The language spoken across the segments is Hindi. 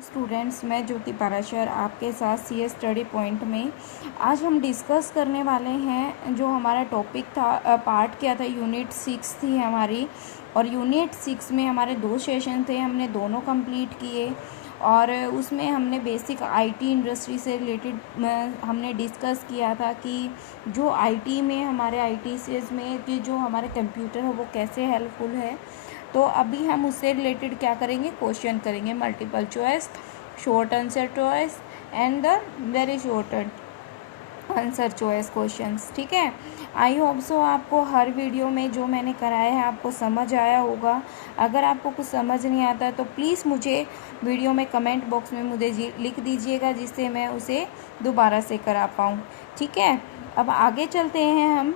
स्टूडेंट्स, मैं ज्योति पाराशर आपके साथ सीएस स्टडी पॉइंट में आज हम डिस्कस करने वाले हैं। जो हमारा टॉपिक था, पार्ट क्या था, यूनिट 6 थी हमारी। और यूनिट 6 में हमारे 2 सेशन थे, हमने दोनों कंप्लीट किए। और उसमें हमने बेसिक आईटी इंडस्ट्री से रिलेटेड हमने डिस्कस किया था कि जो आईटी में हमारे आईटी में कि जो हमारे कंप्यूटर है वो कैसे हेल्पफुल है। तो अभी हम उससे रिलेटेड क्या करेंगे, क्वेश्चन करेंगे, multiple choice, short answer choice and the very short answer choice questions. ठीक है, आई होप सो आपको हर वीडियो में जो मैंने कराया है आपको समझ आया होगा। अगर आपको कुछ समझ नहीं आता तो प्लीज़ मुझे वीडियो में कमेंट बॉक्स में मुझे लिख दीजिएगा, जिससे मैं उसे दोबारा से करा पाऊँ। ठीक है, अब आगे चलते हैं हम।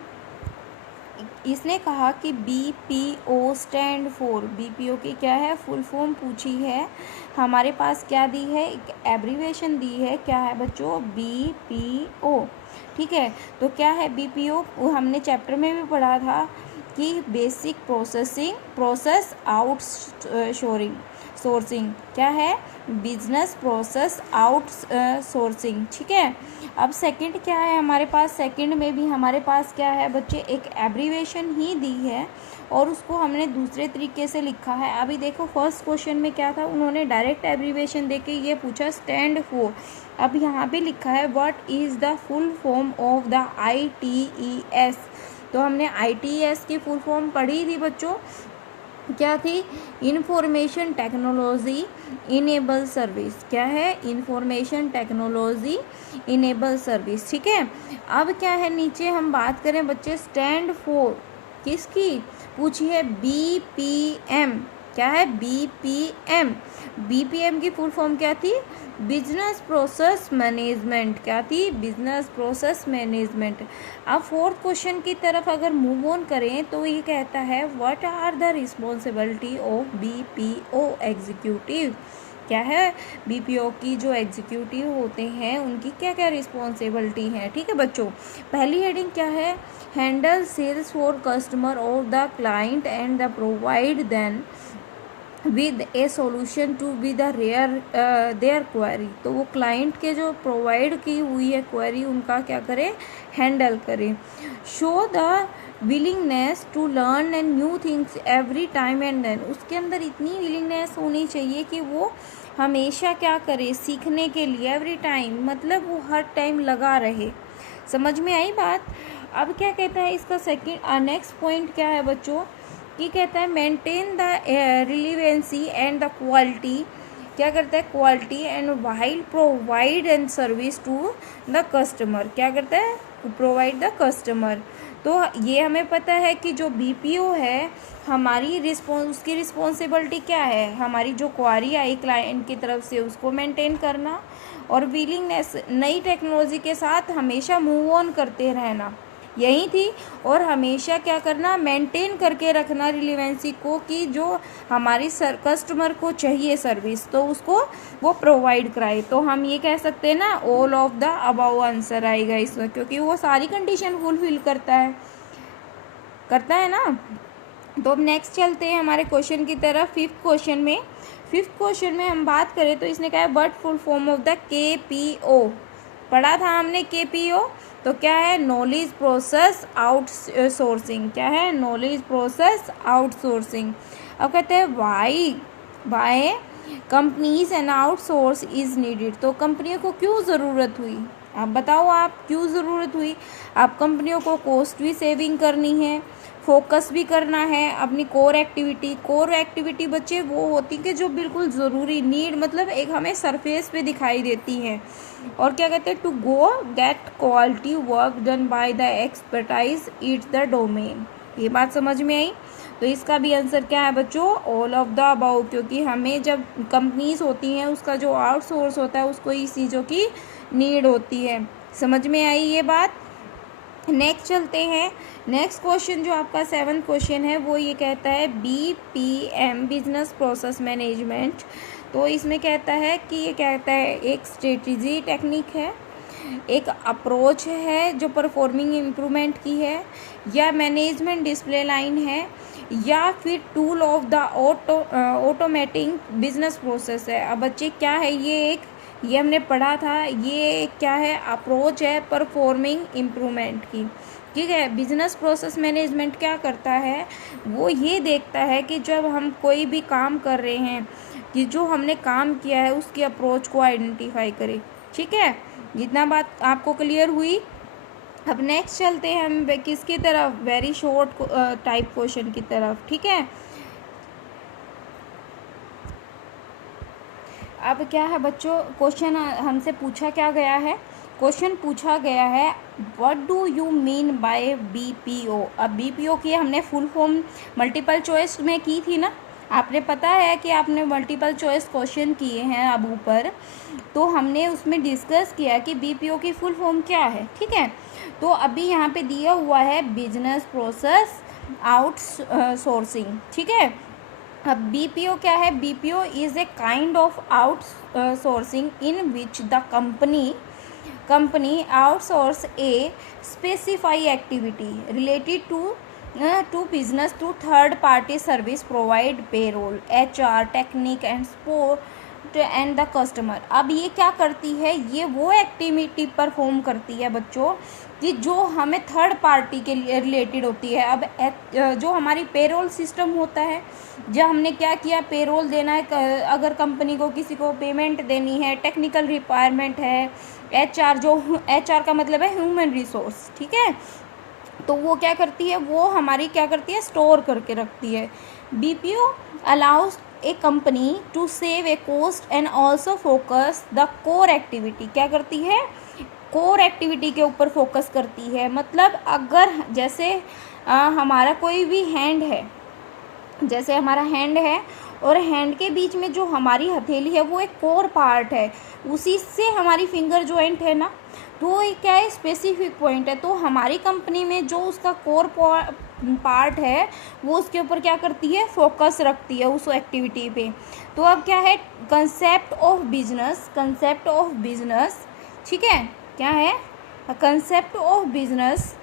इसने कहा कि बीपीओ स्टैंड फॉर, बीपीओ की क्या है फुल फॉर्म पूछी है। हमारे पास क्या दी है, एक एब्रीवेशन दी है, क्या है बच्चों, बीपीओ। ठीक है, तो क्या है बीपीओ, हमने चैप्टर में भी पढ़ा था कि बेसिक प्रोसेस आउट सोर्सिंग, क्या है, बिजनेस प्रोसेस आउट सोर्सिंग। ठीक है, अब सेकंड क्या है हमारे पास, सेकंड में भी हमारे पास क्या है बच्चे, एक एब्रीवेशन ही दी है और उसको हमने दूसरे तरीके से लिखा है। अभी देखो फर्स्ट क्वेश्चन में क्या था, उन्होंने डायरेक्ट एब्रीवेशन देके ये पूछा स्टैंड फॉर। अब यहाँ पे लिखा है what is the full form of the ITES। तो हमने ITES की फुल फॉर्म पढ़ी थी बच्चों, क्या थी, इंफॉर्मेशन टेक्नोलॉजी इनेबल सर्विस। क्या है, इंफॉर्मेशन टेक्नोलॉजी इनेबल सर्विस। ठीक है, अब क्या है नीचे हम बात करें बच्चे, स्टैंड फॉर किसकी पूछी है, BPM। क्या है, BPM। BPM की फुल फॉर्म क्या थी, बिजनेस प्रोसेस मैनेजमेंट। क्या थी, बिजनेस प्रोसेस मैनेजमेंट। अब फोर्थ क्वेश्चन की तरफ अगर मूव ऑन करें तो ये कहता है what are the responsibility of BPO executive. क्या है, बीपीओ की जो एग्जीक्यूटिव होते हैं उनकी क्या क्या रिस्पॉन्सिबिलिटी है। ठीक है बच्चों, पहली हेडिंग क्या है, handle sales for customer of the client and the provide then with a solution to be the their query. तो वो क्लाइंट के जो प्रोवाइड की हुई है क्वेरी उनका क्या करें, हैंडल करें। Show the willingness to learn and new things every time and then, उसके अंदर इतनी विलिंगनेस होनी चाहिए कि वो हमेशा क्या करे, सीखने के लिए, एवरी टाइम मतलब वो हर टाइम लगा रहे। समझ में आई बात। अब क्या कहता है इसका सेकंड नेक्स्ट पॉइंट क्या है बच्चों, कि कहता है maintain the relevancy and the quality. क्या करता है, quality and while provide and service to the customer. क्या करता है, प्रोवाइड द कस्टमर। तो ये हमें पता है कि जो बीपीओ है हमारी उसकी रिस्पॉन्सिबिलिटी क्या है, हमारी जो क्वारी आई क्लाइंट की तरफ से उसको मेंटेन करना और विलिंगनेस नई टेक्नोलॉजी के साथ हमेशा मूव ऑन करते रहना, यही थी। और हमेशा क्या करना, मेंटेन करके रखना रिलेवेंसी को, कि जो हमारी कस्टमर को चाहिए सर्विस तो उसको वो प्रोवाइड कराए। तो हम ये कह सकते हैं ना, all of the above answer आएगा इसमें, क्योंकि वो सारी कंडीशन फुलफिल करता है ना। तो अब नेक्स्ट चलते हैं हमारे क्वेश्चन की तरफ। फिफ्थ क्वेश्चन में हम बात करें तो इसने कहा है what full form of the KPO। पढ़ा था हमने KPO, तो क्या है, नॉलेज प्रोसेस आउटसोर्सिंग। क्या है, नॉलेज प्रोसेस आउटसोर्सिंग। अब कहते हैं why companies and outsource is needed. तो कंपनियों को क्यों ज़रूरत हुई, आप बताओ, आप क्यों ज़रूरत हुई। आप कंपनियों को कॉस्ट भी सेविंग करनी है, फोकस भी करना है अपनी कोर एक्टिविटी बच्चे वो होती कि जो बिल्कुल ज़रूरी, नीड मतलब एक हमें सरफेस पे दिखाई देती हैं। और क्या कहते हैं, to go get quality work done by the expertise it's the domain. ये बात समझ में आई। तो इसका भी आंसर क्या है बच्चों, ऑल ऑफ द अबाउ, क्योंकि हमें जब कंपनीज होती हैं उसका जो आउटसोर्स होता है उसको इस चीज़ों की नीड होती है। समझ में आई ये बात। नेक्स्ट चलते हैं। नेक्स्ट क्वेश्चन जो आपका 7th क्वेश्चन है वो ये कहता है BPM बिजनेस प्रोसेस मैनेजमेंट। तो इसमें कहता है कि ये कहता है एक स्ट्रेटजी टेक्निक है एक अप्रोच है जो परफॉर्मिंग इम्प्रूवमेंट की है, या मैनेजमेंट डिस्प्ले लाइन है, या फिर tool of the automating business process है। अब बच्चे क्या है, ये हमने पढ़ा था, ये क्या है, अप्रोच है परफॉर्मिंग इम्प्रूवमेंट की। ठीक है, बिजनेस प्रोसेस मैनेजमेंट क्या करता है, वो ये देखता है कि जब हम कोई भी काम कर रहे हैं कि जो हमने काम किया है उसकी अप्रोच को आइडेंटिफाई करें। ठीक है, जितना बात आपको क्लियर हुई। अब नेक्स्ट चलते हैं हम किसकी तरफ, वेरी शॉर्ट टाइप क्वेश्चन की तरफ। ठीक है, अब क्या है बच्चों, क्वेश्चन हमसे पूछा क्या गया है, क्वेश्चन पूछा गया है what do you mean by BPO. अब बीपीओ की हमने फुल फॉर्म मल्टीपल चॉइस में की थी ना, आपने पता है कि आपने मल्टीपल चॉइस क्वेश्चन किए हैं अब ऊपर, तो हमने उसमें डिस्कस किया कि बीपीओ की फुल फॉर्म क्या है। ठीक है, तो अभी यहाँ पे दिया हुआ है बिजनेस प्रोसेस आउटसोर्सिंग। ठीक है, अब बीपीओ क्या है, BPO is a kind of outsourcing in which the company outsource a specified activity related to business to third party service provide payroll, HR, technique and support and the customer। अब ये क्या करती है, ये वो एक्टिविटी परफॉर्म करती है बच्चों कि जो हमें थर्ड पार्टी के लिए रिलेटेड होती है। अब जो हमारी पेरोल सिस्टम होता है, जब हमने क्या किया, पेरोल देना है, अगर कंपनी को किसी को पेमेंट देनी है, टेक्निकल रिक्वायरमेंट है, HR, जो HR का मतलब है ह्यूमन रिसोर्स। ठीक है, तो वो क्या करती है, वो हमारी क्या करती है, स्टोर करके रखती है। BPO allows a company to save a cost and also focus the core activity. क्या करती है, कोर एक्टिविटी के ऊपर फोकस करती है। मतलब अगर जैसे हमारा कोई भी हैंड है, जैसे हमारा हैंड है और हैंड के बीच में जो हमारी हथेली है वो एक कोर पार्ट है, उसी से हमारी फिंगर जॉइंट है ना, तो ये क्या है, स्पेसिफिक पॉइंट है। तो हमारी कंपनी में जो उसका कोर पार्ट है वो उसके ऊपर क्या करती है, फोकस रखती है उस एक्टिविटी पे। तो अब क्या है, concept of business, concept of business. ठीक है, क्या है, कंसेप्ट ऑफ बिजनेस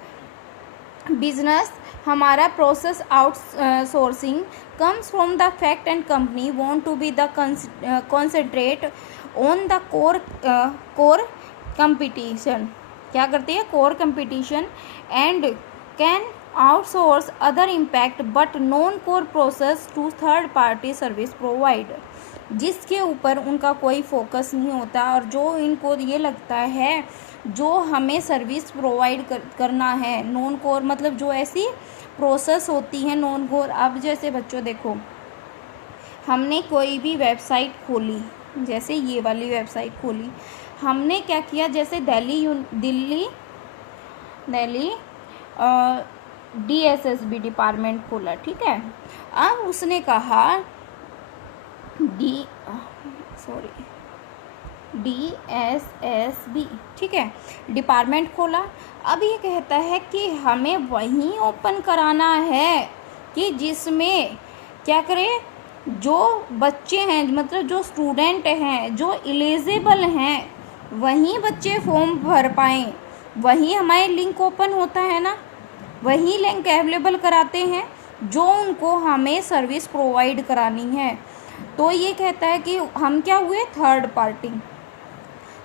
हमारा process outsourcing comes from the fact and company want to be the concentrate on the core competition। क्या करती है, core competition and can outsource other impact but non core process to third party service provider। जिसके ऊपर उनका कोई फोकस नहीं होता और जो इनको ये लगता है जो हमें सर्विस प्रोवाइड करना है, नॉन कोर मतलब जो ऐसी प्रोसेस होती है नॉन कोर। अब जैसे बच्चों देखो, हमने कोई भी वेबसाइट खोली, जैसे ये वाली वेबसाइट खोली, हमने क्या किया, जैसे दिल्ली DSSB डिपार्टमेंट खोला। ठीक है, अब उसने कहा DSSB, ठीक है, डिपार्टमेंट खोला। अब ये कहता है कि हमें वहीं ओपन कराना है कि जिसमें क्या करें, जो बच्चे हैं मतलब जो स्टूडेंट हैं जो एलिजिबल हैं वहीं बच्चे फॉर्म भर पाएँ। वहीं हमारे लिंक ओपन होता है ना, वहीं लिंक अवेलेबल कराते हैं जो उनको हमें सर्विस प्रोवाइड करानी है। तो ये कहता है कि हम क्या हुए, थर्ड पार्टी।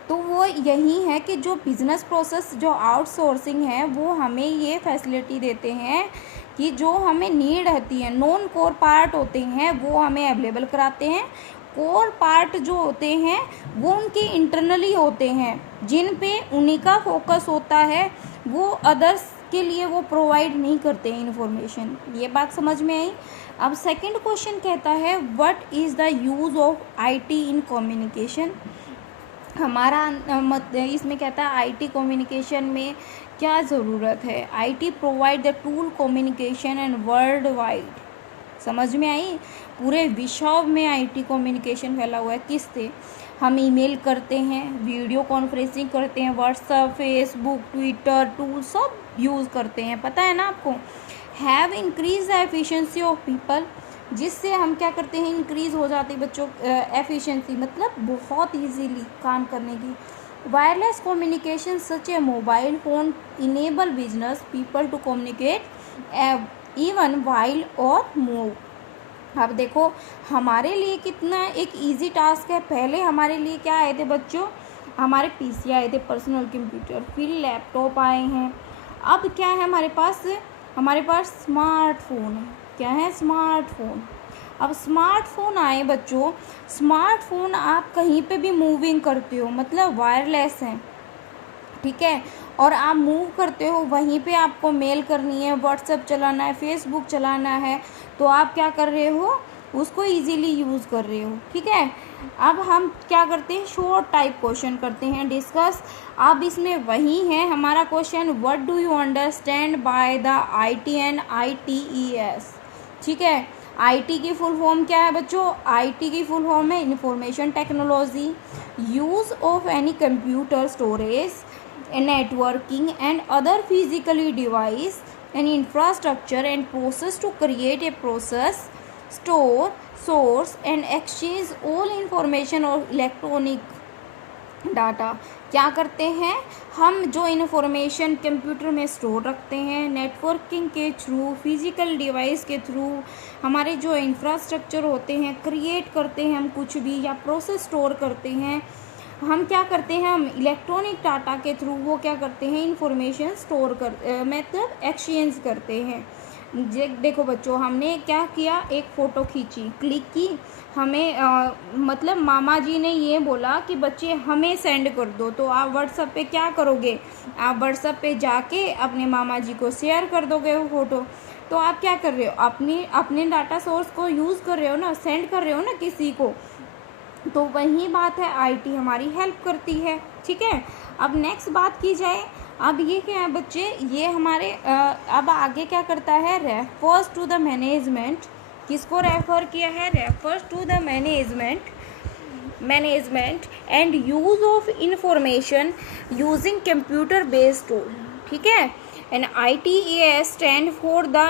तो वो यही है कि जो बिज़नेस प्रोसेस जो आउटसोर्सिंग है वो हमें ये फैसिलिटी देते हैं कि जो हमें नीड रहती है, नॉन कोर पार्ट होते हैं वो हमें अवेलेबल कराते हैं। कोर पार्ट जो होते हैं वो उनके इंटरनली होते हैं, जिन पे उन्हीं का फोकस होता है, वो अदर्स के लिए वो प्रोवाइड नहीं करते हैं इन्फॉर्मेशन। ये बात समझ में आई। अब सेकंड क्वेश्चन कहता है what is the use of IT in communication. हमारा इसमें कहता है IT कम्युनिकेशन में क्या ज़रूरत है। IT provide the tool communication and world wide. समझ में आई, पूरे विश्व में IT कम्युनिकेशन फैला हुआ है। किससे, हम ईमेल करते हैं, वीडियो कॉन्फ्रेंसिंग करते हैं, व्हाट्सएप, फेसबुक, ट्विटर टूल सब यूज़ करते हैं, पता है ना आपको। Have increase the efficiency of people, जिससे हम क्या करते हैं, इंक्रीज़ हो जाती है बच्चों एफिशिएंसी, मतलब बहुत इजीली काम करने की Wireless communication such a mobile phone enable business people to communicate even while or move. अब देखो हमारे लिए कितना एक इजी टास्क है। पहले हमारे लिए क्या आए थे बच्चों, हमारे पीसी आए थे, पर्सनल कंप्यूटर, फिर लैपटॉप आए हैं। अब क्या है हमारे पास स्मार्टफोन है। क्या है? स्मार्टफोन। अब स्मार्टफोन आए बच्चों, स्मार्टफोन आप कहीं पे भी मूविंग करते हो, मतलब वायरलेस है, ठीक है, और आप मूव करते हो, वहीं पे आपको मेल करनी है, व्हाट्सएप चलाना है, फेसबुक चलाना है, तो आप क्या कर रहे हो, उसको इजीली यूज़ कर रहे हो, ठीक है। अब हम क्या करते हैं, शॉर्ट टाइप क्वेश्चन करते हैं डिस्कस। अब इसमें वही है हमारा question, what do you understand by the ITN ITES, ठीक है। आईटी की फुल फॉर्म क्या है बच्चों, आईटी की फुल फॉर्म है information technology, use of any computer storage, networking and other physically device and infrastructure and process to create a process, store, source and exchange all information or electronic data। क्या करते हैं हम, जो इन्फॉर्मेशन कंप्यूटर में स्टोर रखते हैं, नेटवर्किंग के थ्रू, फिजिकल डिवाइस के थ्रू, हमारे जो इंफ्रास्ट्रक्चर होते हैं, क्रिएट करते हैं हम कुछ भी, या प्रोसेस स्टोर करते हैं, हम क्या करते हैं, हम इलेक्ट्रॉनिक डाटा के थ्रू वो क्या करते हैं, इंफॉर्मेशन स्टोर कर मतलब एक्सचेंज करते हैं। देखो बच्चों, हमने क्या किया, एक फ़ोटो खींची, क्लिक की, हमें मतलब मामा जी ने ये बोला कि बच्चे हमें सेंड कर दो, तो आप व्हाट्सएप पे क्या करोगे, आप व्हाट्सएप पे जाके अपने मामा जी को शेयर कर दोगे वो फ़ोटो। तो आप क्या कर रहे हो, अपने डाटा सोर्स को यूज़ कर रहे हो ना, सेंड कर रहे हो ना किसी को, तो वही बात है, आईटी हमारी हेल्प करती है, ठीक है। अब नेक्स्ट बात की जाए, अब ये क्या है बच्चे, ये हमारे अब आगे क्या करता है, रेफर्स टू द मैनेजमेंट। किसको रेफर किया है, refers to the management and use of information using computer based tool, ठीक है। and ITES stand for the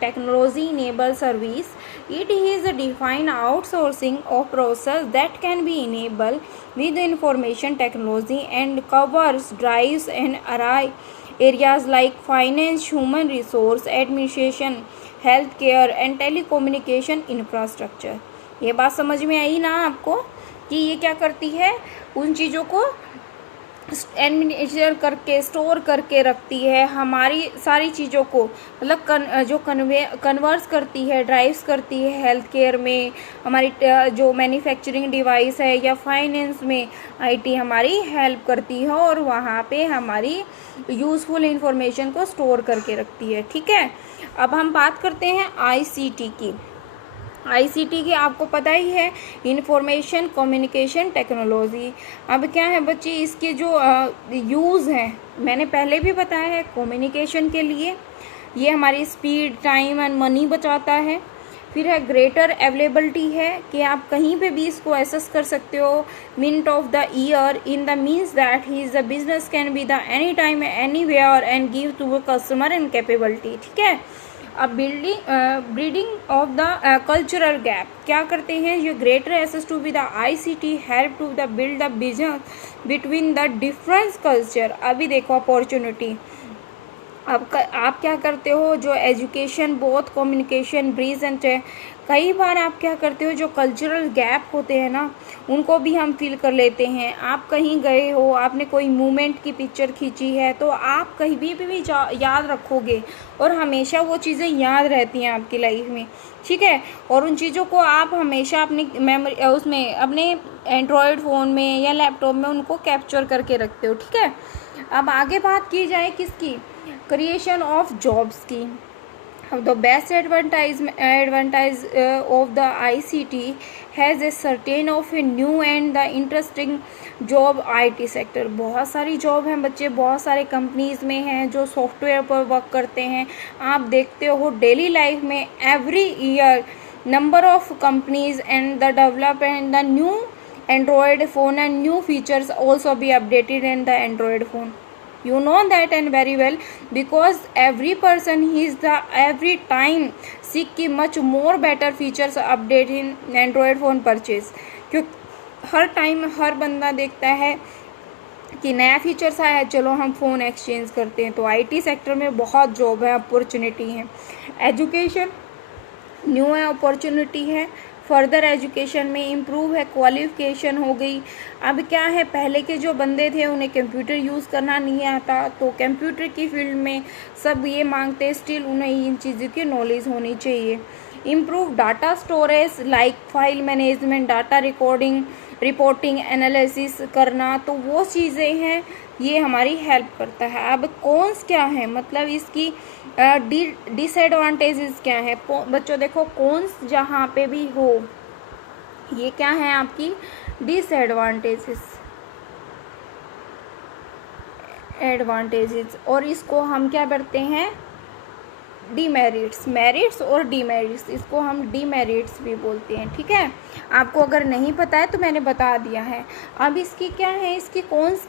technology enabled service. It is a defined outsourcing of process that can be enabled with information technology and covers drives and array areas like finance, human resource, administration, healthcare and telecommunication infrastructure। ये बात समझ में आई ना आपको कि ये क्या करती है, उन चीज़ों को एडमिनिस्ट्रेट करके स्टोर करके रखती है, हमारी सारी चीज़ों को मतलब जो कन्वर्स करती है, ड्राइव्स करती है, हेल्थ केयर में हमारी जो मैन्युफैक्चरिंग डिवाइस है, या फाइनेंस में आईटी हमारी हेल्प करती है, और वहाँ पे हमारी यूज़फुल इंफॉर्मेशन को स्टोर करके रखती है, ठीक है। अब हम बात करते हैं आईसीटी की। आईसीटी की आपको पता ही है, इंफॉर्मेशन कम्युनिकेशन टेक्नोलॉजी। अब क्या है बच्चे, इसके जो यूज़ हैं, मैंने पहले भी बताया है, कम्युनिकेशन के लिए ये हमारी स्पीड, टाइम एंड मनी बचाता है। फिर है ग्रेटर अवेलेबिलिटी है कि आप कहीं पे भी इसको एक्सेस कर सकते हो, minute of the year in the means that he is the business can be the any time anywhere and give to a customer and capability, ठीक है। अब bridging of the cultural gap, क्या करते हैं ये, greater access to be the ICT help to the build the business between the different culture. अभी देखो अपॉर्चुनिटी, अब आप क्या करते हो, जो education both communication bridge and कई बार आप क्या करते हो, जो कल्चरल गैप होते हैं ना, उनको भी हम फिल कर लेते हैं। आप कहीं गए हो, आपने कोई मूवमेंट की पिक्चर खींची है, तो आप कहीं भी याद रखोगे, और हमेशा वो चीज़ें याद रहती हैं आपकी लाइफ में, ठीक है। और उन चीज़ों को आप हमेशा अपनी मेमोरी उसमें, अपने एंड्रॉयड फ़ोन में या लैपटॉप में उनको कैप्चर करके रखते हो, ठीक है। अब आगे बात की जाए किसकी, क्रिएशन ऑफ जॉब्स की। The best advantage of the ICT has a certain of a new and the interesting job IT sector। बहुत सारी जॉब हैं बच्चे, बहुत सारे कंपनीज में हैं जो सॉफ्टवेयर पर वर्क करते हैं। आप देखते हो डेली लाइफ में every year number of companies and the development the new Android phone and new features also be updated in the Android phone. You know that and very well, because every person is the every time seek much more better features update in Android phone purchase। क्योंकि हर टाइम हर बंदा देखता है कि नया फीचर्स आया है, चलो हम फ़ोन एक्सचेंज करते हैं। तो आईटी सेक्टर में बहुत जॉब है, अपॉर्चुनिटी है। एजुकेशन न्यू है, अपॉर्चुनिटी है। फर्दर एजुकेशन में इम्प्रूव है, क्वालिफिकेशन हो गई। अब क्या है, पहले के जो बंदे थे उन्हें कंप्यूटर यूज़ करना नहीं आता, तो कंप्यूटर की फील्ड में सब ये मांगते, स्टिल उन्हें इन चीज़ों की नॉलेज होनी चाहिए। Improve data storage like file management, data reporting, analysis करना, तो वो चीज़ें हैं, ये हमारी हेल्प करता है। अब कॉन्स क्या है, मतलब इसकी डिसएडवांटेजेस क्या है बच्चों? देखो, कॉन्स जहाँ पे भी हो, ये क्या है आपकी एडवांटेजेस, और इसको हम क्या करते हैं, डीमेरिट्स। मेरिट्स और डीमेरिट्स, इसको हम डीमेरिट्स भी बोलते हैं। ठीक है, आपको अगर नहीं पता है तो मैंने बता दिया है। अब इसकी क्या है, इसकी कॉन्स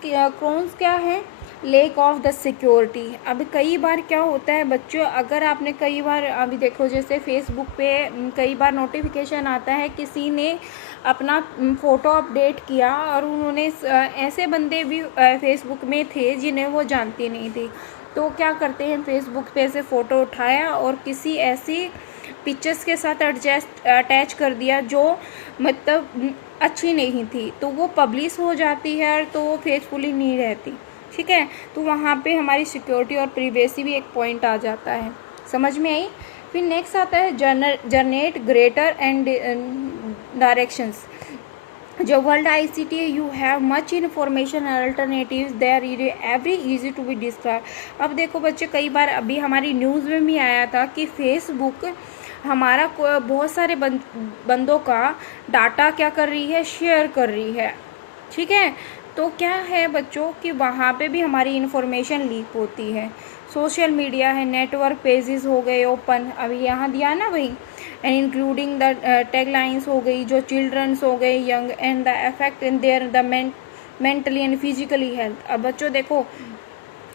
क्या है, लैक ऑफ द सिक्योरिटी। अब कई बार क्या होता है बच्चों, अगर आपने कई बार अभी देखो, जैसे फेसबुक पे कई बार नोटिफिकेशन आता है, किसी ने अपना फ़ोटो अपडेट किया और उन्होंने ऐसे बंदे भी फेसबुक में थे जिन्हें वो जानती नहीं थी, तो क्या करते हैं, फेसबुक पे से फ़ोटो उठाया और किसी ऐसी पिक्चर्स के साथ अटैच कर दिया जो मतलब अच्छी नहीं थी, तो वो पब्लिश हो जाती है, तो वो फेसफुली नहीं रहती। ठीक है, तो वहाँ पे हमारी सिक्योरिटी और प्रिवेसी भी एक पॉइंट आ जाता है। समझ में आई? फिर नेक्स्ट आता है जनरेट ग्रेटर एंड डायरेक्शंस। जो world ICT, you have much information alternatives there, every easy to be describe. अब देखो बच्चे, कई बार अभी हमारी न्यूज़ में भी आया था कि फेसबुक हमारा बहुत सारे बंदों का डाटा क्या कर रही है, शेयर कर रही है। ठीक है, तो क्या है बच्चों कि वहाँ पे भी हमारी इन्फॉर्मेशन लीक होती है। सोशल मीडिया है, नेटवर्क पेजेस हो गए ओपन, अभी यहाँ दिया ना भाई, एंड इंक्लूडिंग द टैगलाइंस हो गई, जो चिल्ड्रंस हो गए, young, and the effect in their the mentally and physically health. अब बच्चों देखो,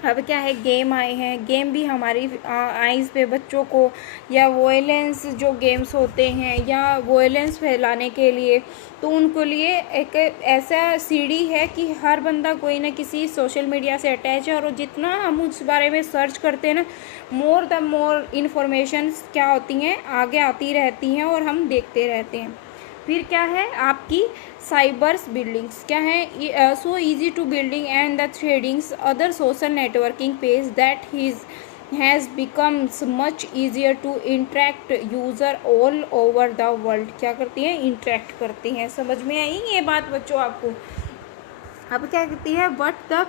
अब क्या है, गेम आए हैं, गेम भी हमारी आइज़ पे बच्चों को, या वॉयलेंस जो गेम्स होते हैं, या वॉयलेंस फैलाने के लिए, तो उनको लिए एक ऐसा सीढ़ी है कि हर बंदा कोई ना किसी सोशल मीडिया से अटैच है, और जितना हम उस बारे में सर्च करते हैं ना, मोर इन्फॉर्मेशन क्या होती हैं, आगे आती रहती हैं और हम देखते रहते हैं। फिर क्या है आपकी साइबर्स बिल्डिंग्स, क्या है, so easy to building and the threadings other social networking page that has becomes much easier to interact user all over the world. क्या करती हैं, इंटरेक्ट करती हैं। समझ में आई ये बात बच्चों आपको? अब क्या कहती है, but the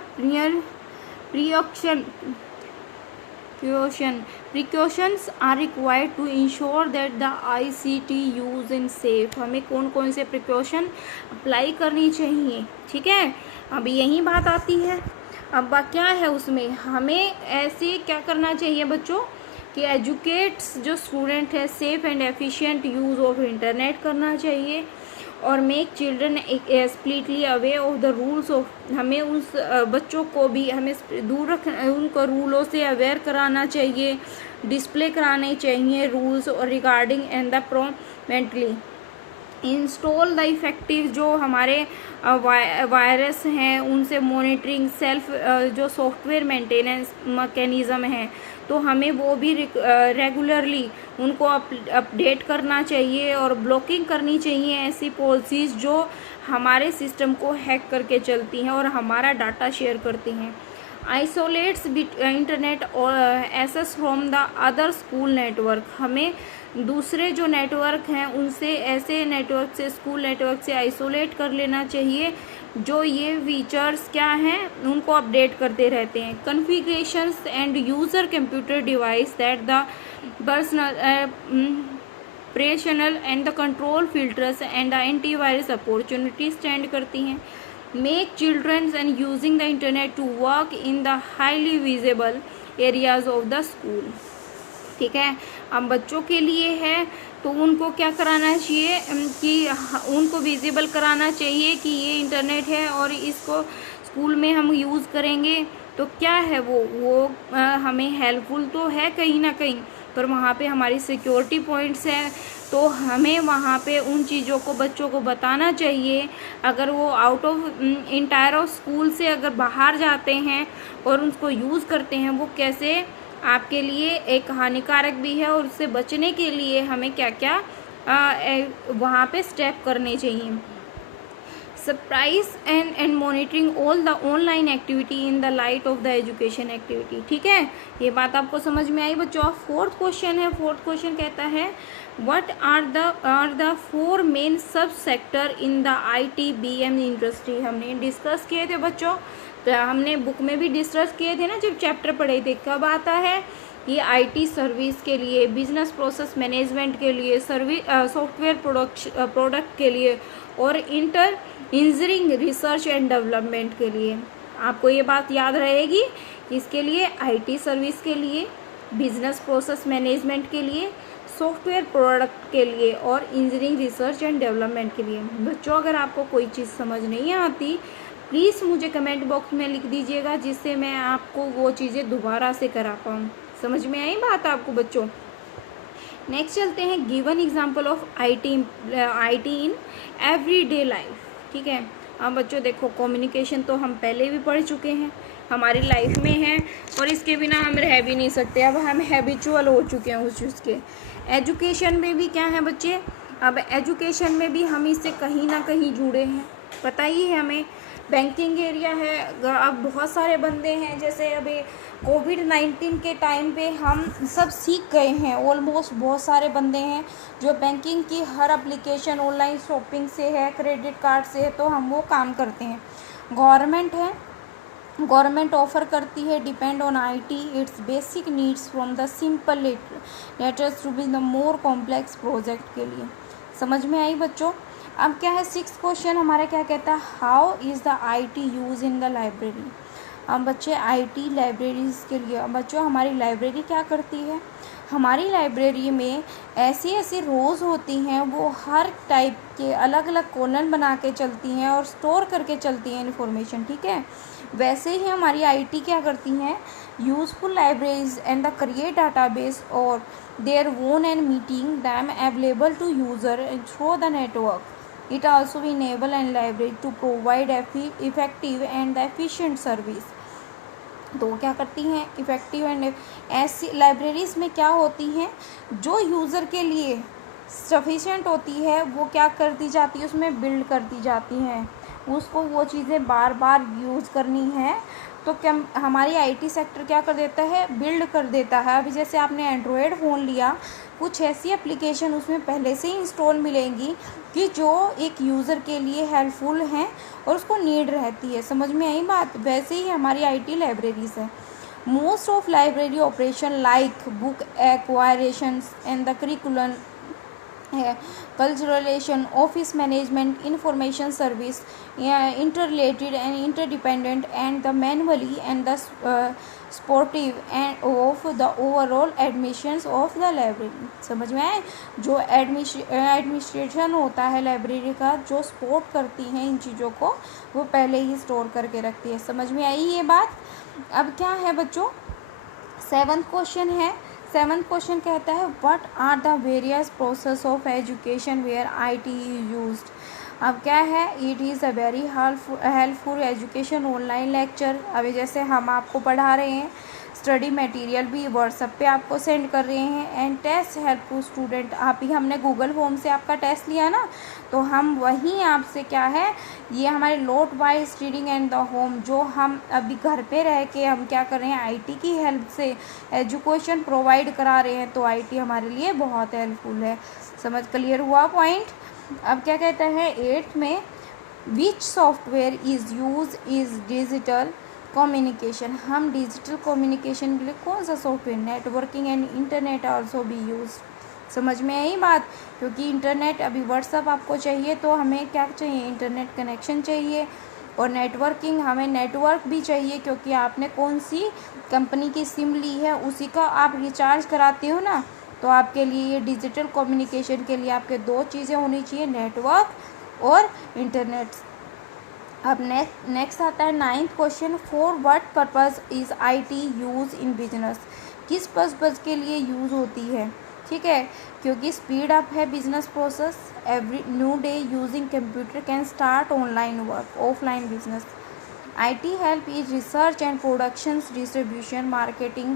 precautions are required to ensure that the ICT use in safe। हमें कौन कौन से प्रिकॉशन अप्लाई करनी चाहिए? ठीक है, अब यही बात आती है। अब क्या है उसमें, हमें ऐसे क्या करना चाहिए बच्चों कि एजुकेट्स जो स्टूडेंट है, safe and efficient use of internet करना चाहिए, और make children strictly away of the rules of. हमें उस बच्चों को भी हमें दूर रख, उनको रूलों से अवेयर कराना चाहिए, डिस्प्ले कराने चाहिए रूल्स और regarding and the prominently install the effective, जो हमारे वायरस हैं उनसे मॉनिटरिंग, सेल्फ जो सॉफ्टवेयर मेंटेनेंस मैकेनिज़्म है, तो हमें वो भी रेगुलरली उनको अपडेट करना चाहिए और ब्लॉकिंग करनी चाहिए ऐसी पॉलिसीज़ जो हमारे सिस्टम को हैक करके चलती हैं और हमारा डाटा शेयर करती हैं। Isolates internet access from the other school network. हमें दूसरे जो नेटवर्क हैं उनसे, ऐसे नेटवर्क से, स्कूल नेटवर्क से आइसोलेट कर लेना चाहिए जो ये फीचर्स क्या हैं उनको अपडेट करते रहते हैं। Configurations and user computer device that the operational and the control filters and the antivirus opportunity stand करती हैं। Make childrens and using the internet to work in the highly visible areas of the school. ठीक है, अब बच्चों के लिए है तो उनको क्या कराना चाहिए कि उनको विजिबल कराना चाहिए कि ये इंटरनेट है और इसको स्कूल में हम यूज़ करेंगे तो क्या है वो हमें हेल्पफुल तो है कहीं ना कहीं, अगर वहाँ पे हमारी सिक्योरिटी पॉइंट्स हैं तो हमें वहाँ पे उन चीज़ों को बच्चों को बताना चाहिए। अगर वो out of entire of school से अगर बाहर जाते हैं और उसको यूज़ करते हैं, वो कैसे आपके लिए एक हानिकारक भी है, और उससे बचने के लिए हमें क्या क्या वहाँ पे स्टेप करने चाहिए। Surprise and monitoring all the online activity in the light of the education activity. ठीक है, ये बात आपको समझ में आई बच्चों। अब फोर्थ क्वेश्चन है, फोर्थ क्वेश्चन कहता है what are the four main sub sector in the ITBM industry. हमने डिस्कस किए थे बच्चों, तो हमने बुक में भी डिस्कस किए थे ना जब चैप्टर पढ़े थे। कब आता है ये? IT सर्विस के लिए, बिजनेस प्रोसेस मैनेजमेंट के लिए, सॉफ्टवेयर प्रोडक्ट के लिए, और इंजीनियरिंग रिसर्च एंड डेवलपमेंट के लिए। आपको ये बात याद रहेगी, इसके लिए IT सर्विस के लिए, बिजनेस प्रोसेस मैनेजमेंट के लिए, सॉफ्टवेयर प्रोडक्ट के लिए, और इंजीनियरिंग रिसर्च एंड डेवलपमेंट के लिए। बच्चों अगर आपको कोई चीज़ समझ नहीं आती प्लीज़ मुझे कमेंट बॉक्स में लिख दीजिएगा, जिससे मैं आपको वो चीज़ें दोबारा से करा पाऊँ। समझ में आई बात आपको बच्चों? नेक्स्ट चलते हैं, given example of IT in everyday life. ठीक है, अब बच्चों देखो कम्युनिकेशन तो हम पहले भी पढ़ चुके हैं, हमारी लाइफ में है और इसके बिना हम रह भी नहीं सकते। अब हम हैबिचुअल हो चुके हैं उस चीज़ के। एजुकेशन में भी क्या है बच्चे, अब एजुकेशन में भी हम इससे कहीं ना कहीं जुड़े हैं, पता ही है हमें। बैंकिंग एरिया है, अब बहुत सारे बंदे हैं, जैसे अभी कोविड-19 के टाइम पे हम सब सीख गए हैं ऑलमोस्ट। बहुत सारे बंदे हैं जो बैंकिंग की हर एप्लीकेशन, ऑनलाइन शॉपिंग से है, क्रेडिट कार्ड से है, तो हम वो काम करते हैं। गवर्नमेंट है, गवर्नमेंट ऑफर करती है depend on IT it's basic needs from the simple letters to be the more complex project के लिए। समझ में आई बच्चों? अब क्या है, सिक्स क्वेश्चन हमारा क्या कहता है, how is the IT use in the library. अब बच्चे IT लाइब्रेरीज़ के लिए, अब बच्चों हमारी लाइब्रेरी क्या करती है, हमारी लाइब्रेरी में ऐसी ऐसी रोज़ होती हैं, वो हर टाइप के अलग अलग कॉलम बना के चलती हैं और स्टोर करके चलती हैं इन्फॉर्मेशन। ठीक है, वैसे ही हमारी IT क्या करती हैं, useful libraries and the create database और their own and meeting them available to user through the network. It also enable and library to provide effective and efficient service। तो वो क्या करती हैं, इफ़ेक्टिव एंड, ऐसी लाइब्रेरीज़ में क्या होती हैं जो यूज़र के लिए सफिशेंट होती है, वो क्या कर दी जाती है, उसमें बिल्ड कर दी जाती हैं, उसको वो चीज़ें बार बार यूज़ करनी है। तो क्या हमारी IT सेक्टर क्या कर देता है, बिल्ड कर देता है। अभी जैसे आपने एंड्रॉयड फ़ोन लिया, कुछ ऐसी एप्लीकेशन उसमें पहले से ही इंस्टॉल मिलेंगी कि जो एक यूज़र के लिए हेल्पफुल हैं और उसको नीड रहती है। समझ में आई बात? वैसे ही हमारी IT लाइब्रेरीज़ है। Most of library operation like book acquisitions and the curriculum है, circulation, office management, information service, interrelated and interdependent and the manually and the supportive and of the overall admissions of the library. समझ में आए? जो एडमिनिस्ट्रेशन होता है लाइब्रेरी का, जो सपोर्ट करती हैं इन चीज़ों को, वो पहले ही स्टोर करके रखती है। समझ में आई ये बात? अब क्या है बच्चों, सेवन्थ क्वेश्चन है। सेवन्थ क्वेश्चन कहता है what are the various process of education where IT is used. अब क्या है, it is a very helpful education online lecture. अभी जैसे हम आपको पढ़ा रहे हैं, स्टडी मटेरियल भी व्हाट्सएप पे आपको सेंड कर रहे हैं, एंड टेस्ट हेल्पफुल स्टूडेंट। आप ही हमने गूगल फॉर्म से आपका टेस्ट लिया ना, तो हम वहीं आपसे क्या है, ये हमारे lot wise reading and the home, जो हम अभी घर पे रह के हम क्या कर रहे हैं, IT की हेल्प से एजुकेशन प्रोवाइड करा रहे हैं, तो IT हमारे लिए बहुत हेल्पफुल है। समझ क्लियर हुआ पॉइंट? अब क्या कहता है एट्थ में, विच software is use is digital communication. हम डिजिटल कम्युनिकेशन के लिए कौन सा software, networking and internet also be use. समझ में आई बात? क्योंकि इंटरनेट, अभी व्हाट्सअप आपको चाहिए तो हमें क्या चाहिए, इंटरनेट कनेक्शन चाहिए, और नेटवर्किंग, हमें नेटवर्क भी चाहिए, क्योंकि आपने कौन सी कंपनी की सिम ली है उसी का आप रिचार्ज कराते हो ना, तो आपके लिए ये डिजिटल कम्युनिकेशन के लिए आपके दो चीज़ें होनी चाहिए, नेटवर्क और इंटरनेट। अब नेक्स्ट आता है ninth question, for what purpose is IT use in business. किस पर्पज़ के लिए यूज़ होती है, ठीक है, क्योंकि स्पीड अप है business process, every new day using computer can start online work, offline business. IT help is research and productions, distribution, marketing,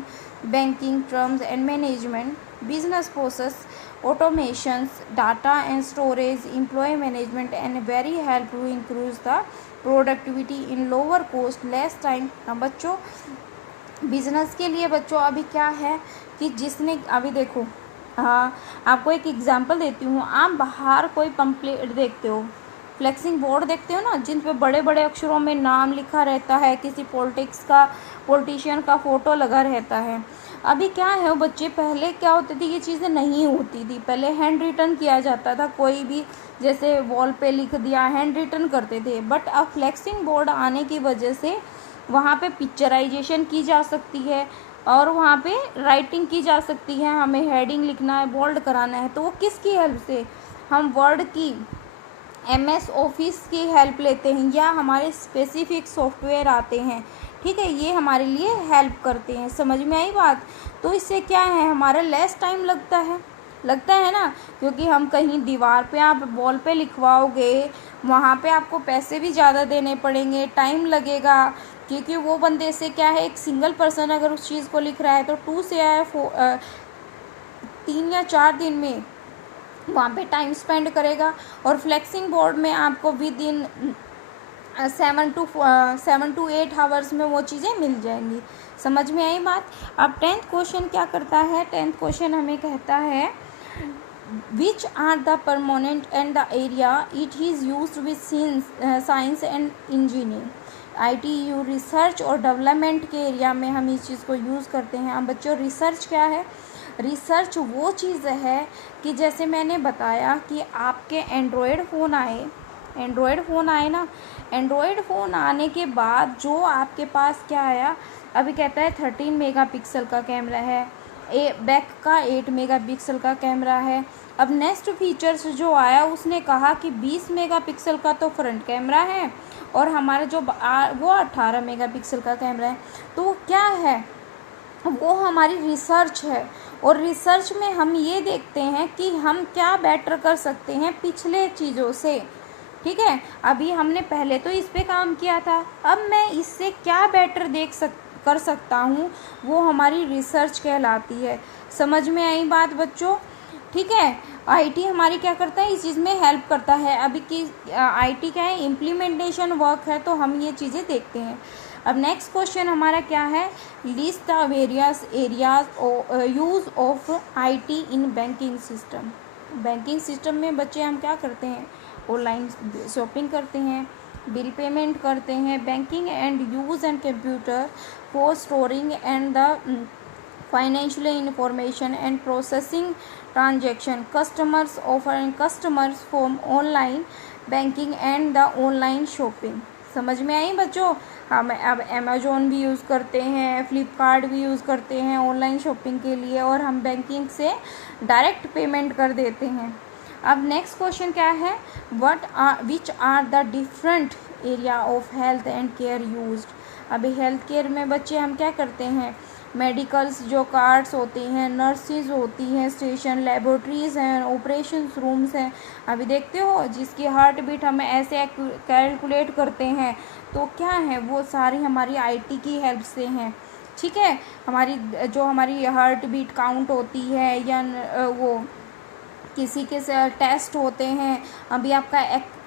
banking, terms and management, business process, automations, data and storage, employee management, and very help to increase the productivity in lower cost, less time। ना बच्चों बिजनेस के लिए बच्चों अभी क्या है कि जिसने अभी देखो, हाँ आपको एक एग्जांपल देती हूँ। आप बाहर कोई पंपलेट देखते हो, फ्लेक्सिंग बोर्ड देखते हो ना, जिन पे बड़े बड़े अक्षरों में नाम लिखा रहता है, किसी पॉलिटिशियन का फ़ोटो लगा रहता है। अभी क्या है वो बच्चे, पहले क्या होती थी, ये चीज़ें नहीं होती थी, पहले हैंड रिटन किया जाता था, कोई भी जैसे वॉल पे लिख दिया, हैंड रिटन करते थे। बट अब फ्लेक्सिंग बोर्ड आने की वजह से वहाँ पे पिक्चराइजेशन की जा सकती है और वहाँ पे राइटिंग की जा सकती है। हमें हेडिंग लिखना है, बोल्ड कराना है, तो वो किसकी हेल्प से, हम वर्ड की, MS ऑफिस की हेल्प लेते हैं, या हमारे स्पेसिफिक सॉफ्टवेयर आते हैं, ठीक है, ये हमारे लिए हेल्प करते हैं। समझ में आई बात? तो इससे क्या है, हमारा लेस टाइम लगता है ना, क्योंकि हम कहीं दीवार पे आप वॉल पे लिखवाओगे, वहाँ पे आपको पैसे भी ज़्यादा देने पड़ेंगे, टाइम लगेगा, क्योंकि वो बंदे से क्या है, एक सिंगल पर्सन अगर उस चीज़ को लिख रहा है तो 2 से 3 या 4 दिन में वहाँ पे टाइम स्पेंड करेगा। और फ्लेक्सिंग बोर्ड में आपको विद इन 7 to 8 आवर्स में वो चीज़ें मिल जाएंगी। समझ में आई बात? अब 10th क्वेश्चन क्या करता है, 10th क्वेश्चन हमें कहता है which are the permanent and the area it is used with science and engineering. ITU research और डेवलपमेंट के एरिया में हम इस चीज़ को यूज़ करते हैं। अब बच्चों रिसर्च क्या है, रिसर्च वो चीज़ है कि जैसे मैंने बताया कि आपके एंड्रॉयड फ़ोन आए ना, एंड्रॉयड फ़ोन आने के बाद जो आपके पास क्या आया, अभी कहता है 13 मेगापिक्सल का कैमरा है, बैक का 8 मेगापिक्सल का कैमरा है। अब नेक्स्ट फीचर्स जो आया उसने कहा कि 20 मेगापिक्सल का तो फ्रंट कैमरा है और हमारा जो वो 18 मेगापिक्सल का कैमरा है। तो वो क्या है, वो हमारी रिसर्च है, और रिसर्च में हम ये देखते हैं कि हम क्या बेटर कर सकते हैं पिछले चीज़ों से, ठीक है। अभी हमने पहले तो इस पे काम किया था, अब मैं इससे क्या बेटर कर सकता हूँ, वो हमारी रिसर्च कहलाती है। समझ में आई बात बच्चों? ठीक है, IT हमारी क्या करता है, इस चीज़ में हेल्प करता है। अभी की IT क्या है, इम्प्लीमेंटेशन वर्क है, तो हम ये चीज़ें देखते हैं। अब नेक्स्ट क्वेश्चन हमारा क्या है, list the various areas use of IT in banking system. Banking system में बच्चे हम क्या करते हैं, ऑनलाइन शॉपिंग करते हैं, बिल पेमेंट करते हैं, banking and use and computer for storing and the financial information and processing transaction, customers offering customers from online banking and the online shopping। समझ में आई बच्चों? हम अब अमेज़ोन भी यूज़ करते हैं, फ्लिपकार्ट भी यूज़ करते हैं ऑनलाइन शॉपिंग के लिए, और हम बैंकिंग से डायरेक्ट पेमेंट कर देते हैं। अब नेक्स्ट क्वेश्चन क्या है, which are the different area of health and care used. अभी हेल्थ केयर में बच्चे हम क्या करते हैं, मेडिकल्स जो कार्ड्स होते हैं, नर्सिस होती हैं, स्टेशन, लेबोरेटरीज़ हैं, ऑपरेशन रूम्स हैं। अभी देखते हो जिसकी हार्ट बीट हम ऐसे कैलकुलेट करते हैं, तो क्या है, वो सारी हमारी IT की हेल्प से हैं, ठीक है। हमारी हार्ट बीट काउंट होती है, या वो किसी के से टेस्ट होते हैं, अभी आपका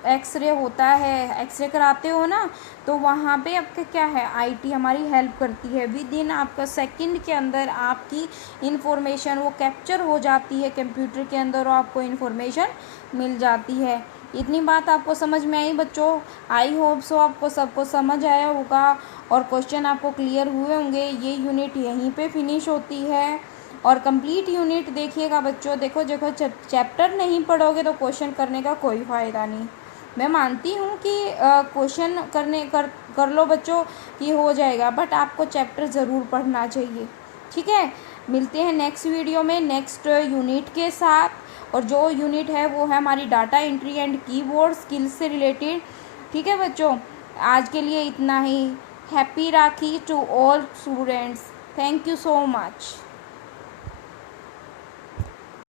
एक्सरे होता है, एक्सरे कराते हो ना, तो वहाँ पे आपका क्या है, IT हमारी हेल्प करती है। विद इन आपका सेकंड के अंदर आपकी इन्फॉर्मेशन वो कैप्चर हो जाती है कंप्यूटर के अंदर, और आपको इन्फॉर्मेशन मिल जाती है। इतनी बात आपको समझ में आई बच्चों? आई होप सो आपको सबको समझ आया होगा और क्वेश्चन आपको क्लियर हुए होंगे। ये यूनिट यहीं पे फिनिश होती है, और कंप्लीट यूनिट देखिएगा बच्चों। देखो चैप्टर नहीं पढ़ोगे तो क्वेश्चन करने का कोई फ़ायदा नहीं। मैं मानती हूँ कि क्वेश्चन कर लो बच्चों कि हो जाएगा, बट आपको चैप्टर ज़रूर पढ़ना चाहिए, ठीक है। मिलते हैं नेक्स्ट वीडियो में नेक्स्ट यूनिट के साथ, और जो यूनिट है वो है हमारी data entry and keyboard skills से रिलेटेड, ठीक है बच्चों। आज के लिए इतना ही। Happy Rakhi to all students. Thank you so much.